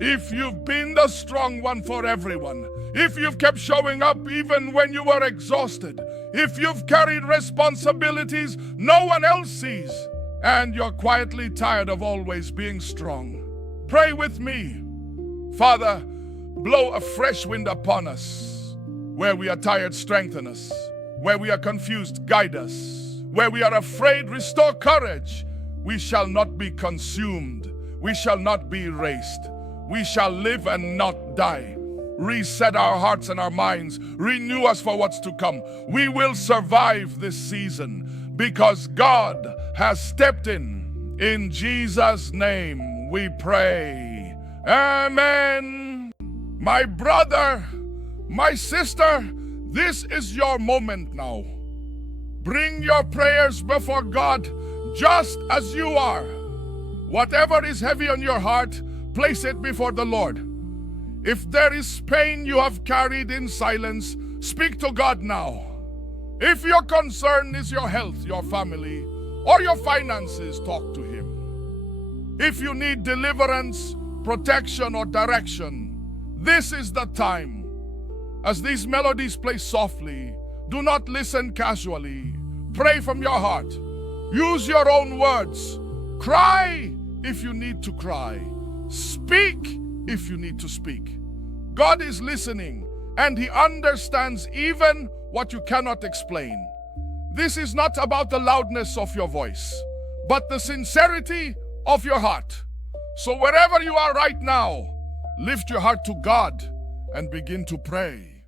If you've been the strong one for everyone, if you've kept showing up even when you were exhausted, if you've carried responsibilities no one else sees, and you're quietly tired of always being strong, pray with me. Father, blow a fresh wind upon us. Where we are tired, strengthen us. Where we are confused, guide us. Where we are afraid, restore courage. We shall not be consumed. We shall not be erased. We shall live and not die. Reset our hearts and our minds. Renew us for what's to come. We will survive this season because God has stepped in. In Jesus' name we pray. Amen. My brother, my sister, this is your moment now. Bring your prayers before God just as you are. Whatever is heavy on your heart, place it before the Lord. If there is pain you have carried in silence, speak to God now. If your concern is your health, your family, or your finances, talk to Him. If you need deliverance, protection, or direction, this is the time. As these melodies play softly, do not listen casually. Pray from your heart. Use your own words. Cry if you need to cry. Speak if you need to speak. God is listening, and He understands even what you cannot explain. This is not about the loudness of your voice, but the sincerity of your heart. So wherever you are right now, lift your heart to God and begin to pray.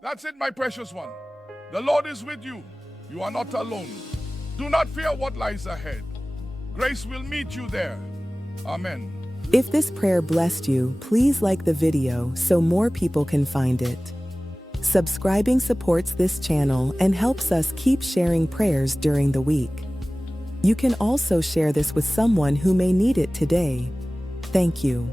That's it, my precious one. The Lord is with you. You are not alone. Do not fear what lies ahead. Grace will meet you there. Amen. If this prayer blessed you, please like the video so more people can find it. Subscribing supports this channel and helps us keep sharing prayers during the week. You can also share this with someone who may need it today. Thank you.